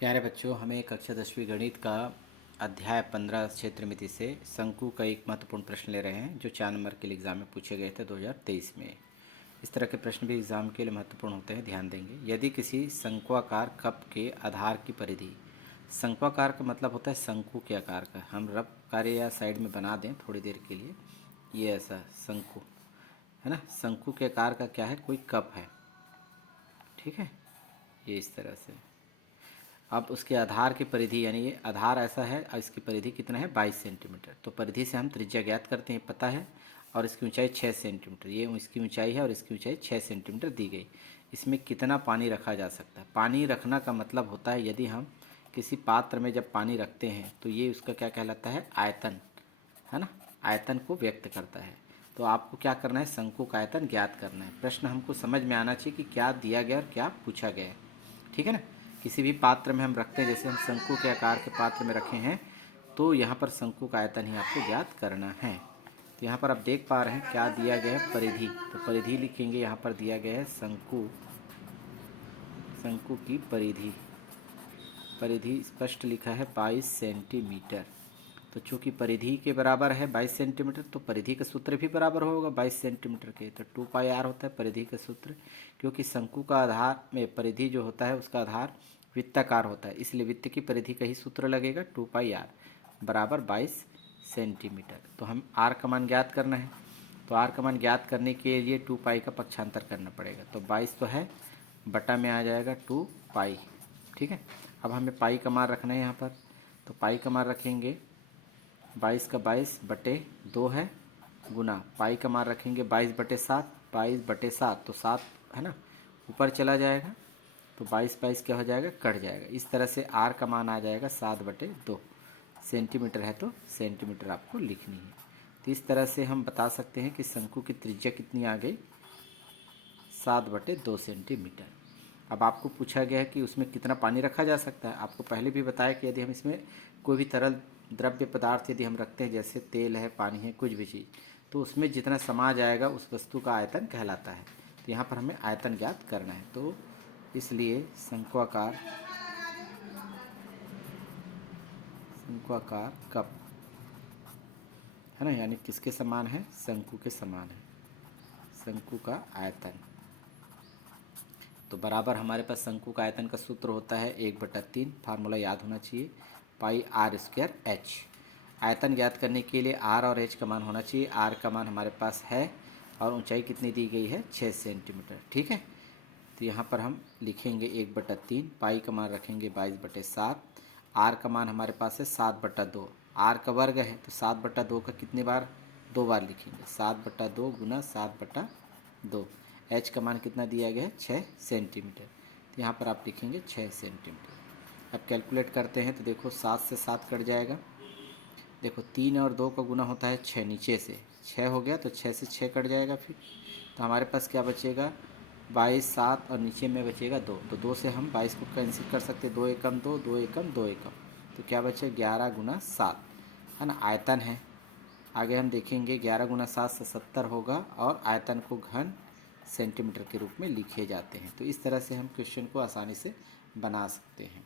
प्यारे बच्चों, हमें कक्षा 10वीं गणित का अध्याय 15 क्षेत्रमिति से शंकु का एक महत्वपूर्ण प्रश्न ले रहे हैं जो 4 नंबर के लिए एग्जाम में पूछे गए थे 2023 में। इस तरह के प्रश्न भी एग्जाम के लिए महत्वपूर्ण होते हैं, ध्यान देंगे। यदि किसी शंक्वाकार कप के आधार की परिधि, शंक्वाकार का मतलब होता है शंकु के आकार का। हम रफ कार्य या साइड में बना दें थोड़ी देर के लिए, ये ऐसा शंकु है ना। शंकु के आकार का क्या है, कोई कप है, ठीक है, ये इस तरह से। अब उसके आधार की परिधि, यानी ये आधार ऐसा है और इसकी परिधि कितना है, 22 सेंटीमीटर। तो परिधि से हम त्रिज्या ज्ञात करते हैं, पता है, और इसकी ऊंचाई 6 सेंटीमीटर, ये इसकी ऊंचाई है और इसकी ऊंचाई 6 सेंटीमीटर दी गई। इसमें कितना पानी रखा जा सकता है। पानी रखना का मतलब होता है, यदि हम किसी पात्र में जब पानी रखते हैं तो ये उसका क्या कहलाता है, आयतन, है ना, आयतन को व्यक्त करता है। तो आपको क्या करना है, शंकु का आयतन ज्ञात करना है। प्रश्न हमको समझ में आना चाहिए कि क्या दिया गया और क्या पूछा गया है, ठीक है ना। किसी भी पात्र में हम रखते हैं, जैसे हम शंकु के आकार के पात्र में रखे हैं, तो यहाँ पर शंकु का आयतन ही आपको ज्ञात करना है। तो यहाँ पर आप देख पा रहे हैं क्या दिया गया है, परिधि। तो परिधि लिखेंगे, यहाँ पर दिया गया है शंकु, शंकु की परिधि, परिधि स्पष्ट लिखा है 22 सेंटीमीटर। तो चूंकि परिधि के बराबर है 22 सेंटीमीटर, तो परिधि का सूत्र भी बराबर होगा 22 सेंटीमीटर के। तो 2πr होता है परिधि का सूत्र, क्योंकि शंकु का आधार में परिधि जो होता है उसका आधार वृत्ताकार होता है, इसलिए वृत्त की परिधि का ही सूत्र लगेगा 2πr बराबर 22 सेंटीमीटर। तो हम r का मान ज्ञात करना है, तो r का मान ज्ञात करने के लिए 2π का पक्षांतर करना पड़ेगा। तो 22 तो है, बटा में आ जाएगा 2π, ठीक है। अब हमें पाई का मान रखना है यहाँ पर, तो पाई का मान रखेंगे 22 का 22 बटे 2 है, गुना पाई का मान रखेंगे 22 बटे 7, 22 बटे 7 तो 7 है ना, ऊपर चला जाएगा, तो 22 22 क्या हो जाएगा, कट जाएगा। इस तरह से r का मान आ जाएगा 7 बटे 2। सेंटीमीटर है तो सेंटीमीटर आपको लिखनी है। तो इस तरह से हम बता सकते हैं कि शंकु की त्रिज्या कितनी आ गई, 7 बटे 2 सेंटीमीटर। अब आपको पूछा गया है कि उसमें कितना पानी रखा जा सकता है। आपको पहले भी बताया कि यदि हम इसमें कोई भी तरल द्रव्य पदार्थ यदि हम रखते हैं, जैसे तेल है, पानी है, कुछ भी चीज़, तो उसमें जितना समा जाएगा उस वस्तु का आयतन कहलाता है। तो यहाँ पर हमें आयतन ज्ञात करना है, तो इसलिए शंक्वाकार, शंक्वाकार कप है ना, यानी किसके समान है, शंकु के समान है, शंकु का आयतन। तो बराबर हमारे पास शंकु का आयतन का सूत्र होता है 1/3, फार्मूला याद होना चाहिए, पाई आर स्क्वायर एच। आयतन ज्ञात करने के लिए आर और एच का मान होना चाहिए। आर का मान हमारे पास है और ऊंचाई कितनी दी गई है, 6 सेंटीमीटर, ठीक है। तो यहाँ पर हम लिखेंगे 1/3, पाई का मान रखेंगे 22/7, आर का मान हमारे पास है 7/2, आर का वर्ग है तो 7/2 का कितने बार, 2 बार लिखेंगे, 7/2 गुना 7/2। एच का मान कितना दिया गया है, 6 सेंटीमीटर। तो यहाँ पर आप लिखेंगे 6 सेंटीमीटर। अब कैलकुलेट करते हैं तो देखो 7 से 7 कट जाएगा, देखो 3 और 2 का गुना होता है 6, नीचे से 6 हो गया तो 6 से 6 कट जाएगा। फिर तो हमारे पास क्या बचेगा, 22 7 और नीचे में बचेगा 2, तो 2 से हम 22 को कैंसिल कर सकते हैं, 2 एकम 2, 2 एकम 2 एकम, तो क्या बचे 11 गुना 7, है ना, आयतन है। आगे हम देखेंगे 11 गुना 7 से 70 होगा और आयतन को घन सेंटीमीटर के रूप में लिखे जाते हैं। तो इस तरह से हम क्वेश्चन को आसानी से बना सकते हैं।